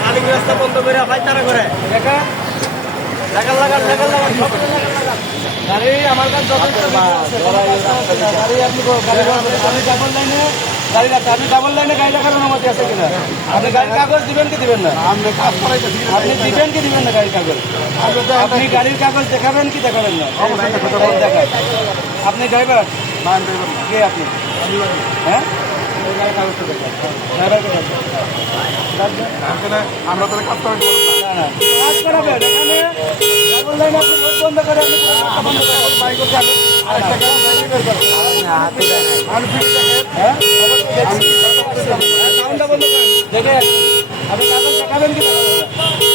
মালিক রাস্তা বন্ধ করে ফাইতারা করে দেখা লাগান লাগান লাগান লাগান গাড়ি আমার কাছে যথেষ্ট গাড়ি আপনি গাড়ি ডাবল লাইনে গাড়ি রাখতে আপনি ডাবল লাইনে গাড়ি রাখার অনুমতি আছে কিনা আপনি গাড়ির কাগজ দিবেন কি দিবেন না আপনি দিবেন কি দিবেন না গাড়ির কাগজ আপনি গাড়ির কাগজ দেখাবেন কি দেখাবেন না দেখান আপনি ড্রাইভার কে আপনি হ্যাঁ আমরা তাহলে কাজ করাতে কাজ করাবেন এখানে ডাবল লাইনে আপনি রোড বন্ধ করে সাউন্ডটা বন্ধ করেন দেখে আপনি কাগজ দেখাবেন কি দেখাবেন না